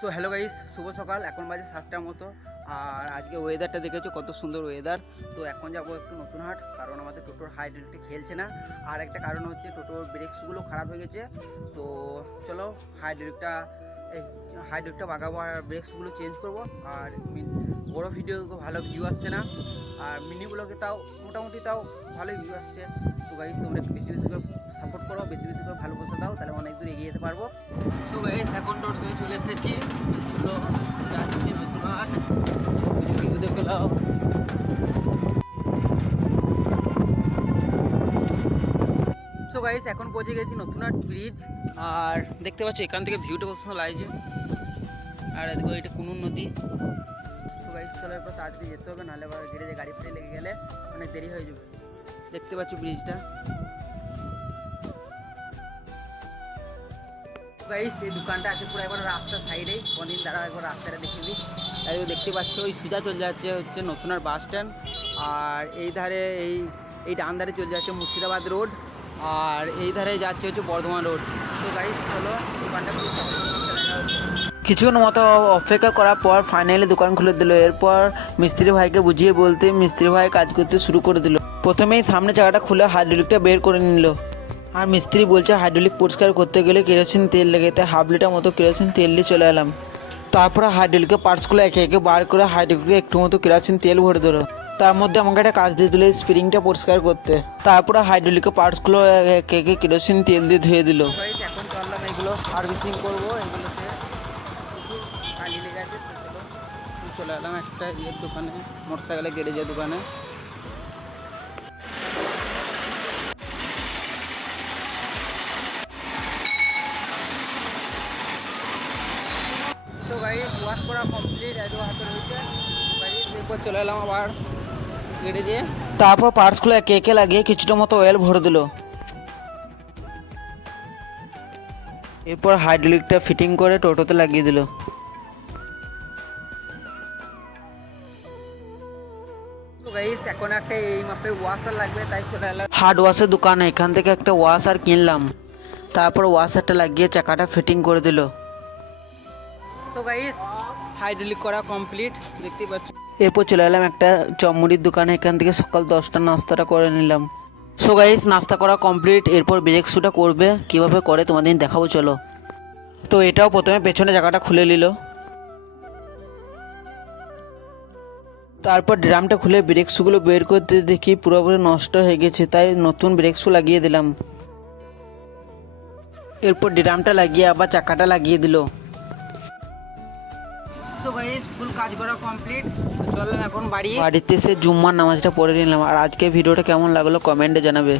So hello guys শুভ সকাল, এখন বাজে সাতটার মতো। আর আজকে ওয়েদারটা দেখেছ, কত সুন্দর ওয়েদার তো এখন যাব একটু নতুন হাট, কারণ আমাদের টোটোর হাইড্রোলিকটা খেলছে না। আর একটা কারণ হচ্ছে, টোটোর ব্রেকসগুলো খারাপ হয়ে গেছে। তো চলো হাইড্রোলিকটা হাইড্রোলিকটা বাগাবো আর ব্রেকসগুলো চেঞ্জ করব। আর বড় ভিডিও ভালো ভিউ আসছে না। আর মিনি ব্লগে তাও, মোটামুটি তাও ভালোই ভিউ আসছে। তো গাইস তোমরা বেশি বেশি করে সাপোর্ট করো, বেশি বেশি করে ভালো ভালোবাসা দাও, তাহলে অনেক দূর এগিয়ে যেতে পারব। সো গাইস এখন এসেছি চলো যাচ্ছি নতুন হাট ভিউ সো গাইস এখন পৌঁছে গেছি নতুন হাট ব্রিজ আর দেখতে পাচ্ছি, এখান থেকে ভিউটা কত সুন্দর লাগছে। আর এদিকে এটা কুনুন নদী। তো গাইস চলো এরপর তাড়াতাড়ি যেতে হবে, নাহলে আবার যে গাড়ি ফেলে লেগে গেলে অনেক দেরি হয়ে যাবে। দেখতে পাচ্ছ ব্রিজটা গাইস এই দোকানটা আছে পুরো একবার রাস্তার সাইডে অনেকদিন দাঁড়া একবার রাস্তাটা দেখিয়ে দিই। তাই দেখতে পাচ্ছ, ওই সুজা চলে যাচ্ছে হচ্ছে নতুন আর বাস স্ট্যান্ড। আর এই ধারে এই এই ডান ধারে চলে যাচ্ছে মুর্শিদাবাদ রোড, আর এই ধারে যাচ্ছে হচ্ছে বর্ধমান রোড। তো গাইস চলো দোকানটা কিছুক্ষণ মতো অপেক্ষা করার পর ফাইনালি দোকান খুলে দিল। এরপর মিস্ত্রি ভাইকে বুঝিয়ে বলতে মিস্ত্রি ভাই কাজ করতে শুরু করে দিল। প্রথমেই সামনে জায়গাটা খুলে হাইড্রোলিকটা বের করে নিল। আর মিস্ত্রি বলছে হাইড্রোলিক পরিষ্কার করতে গেলে কেরোসিন তেল লেগে তাই হাফ লিটার মতো কেরোসিন তেল নিয়ে চলে এলাম। তারপরে হাইড্রোলিকের পার্টসগুলো একে একে বার করে হাইড্রোলিকে একটু মতো কেরোসিন তেল ভরে দিল তার মধ্যে আমাকে একটা কাজ দিয়ে দিল স্প্রিংটা পরিষ্কার করতে। তারপরে হাইড্রোলিকের পার্টসগুলো একে একে কেরোসিন তেল দিয়ে ধুয়ে দিল। এখন সার্ভিসিং করব চলে। এলাম একটা ইয়ের দোকানে মোটর সাইকেলের গ্যারেজের দোকানে। তো গাড়ি ওয়াশ করা কমপ্লিট এত হাতে রয়েছে গাড়ি এরপর চলে এলাম আবার গ্যারেজে তারপর পার্টসগুলো একে একে লাগিয়ে কিছুটা মতো অয়েল ভরে দিল। এরপর হাইড্রোলিকটা ফিটিং করে টোটোতে লাগিয়ে দিল। এখন একটা এই মাপের ওয়াশার লাগবে তাই চলে এলাম। হার্ড ওয়াশের দোকানে এখান থেকে একটা ওয়াশার কিনলাম। তারপর ওয়াশারটা লাগিয়ে চাকাটা ফিটিং করে দিল। হাইড্রোলিক করা কমপ্লিট দেখতেই পাচ্ছ। এরপর চলে এলাম একটা চমড়ির দোকানে, এখান থেকে সকাল দশটা নাস্তাটা করে নিলাম। সো গাইস নাস্তা করা কমপ্লিট এরপর ব্রেক শুটা করবে, কীভাবে করে তোমাদের দেখাবো, চলো। তো এটাও প্রথমে পেছনে জায়গাটা খুলে নিল। তারপর ড্রামটা খুলে ব্রেক শুগুলো বের করতে দেখি পুরোপুরি নষ্ট হয়ে গেছে, তাই নতুন ব্রেক শু লাগিয়ে দিলাম। এরপর ড্রামটা লাগিয়ে আবার চাকাটা লাগিয়ে দিল। বাড়িতে এসে জুম্মার নামাজটা পড়ে নিলাম। আর আজকে ভিডিওটা কেমন লাগল কমেন্টে জানাবে।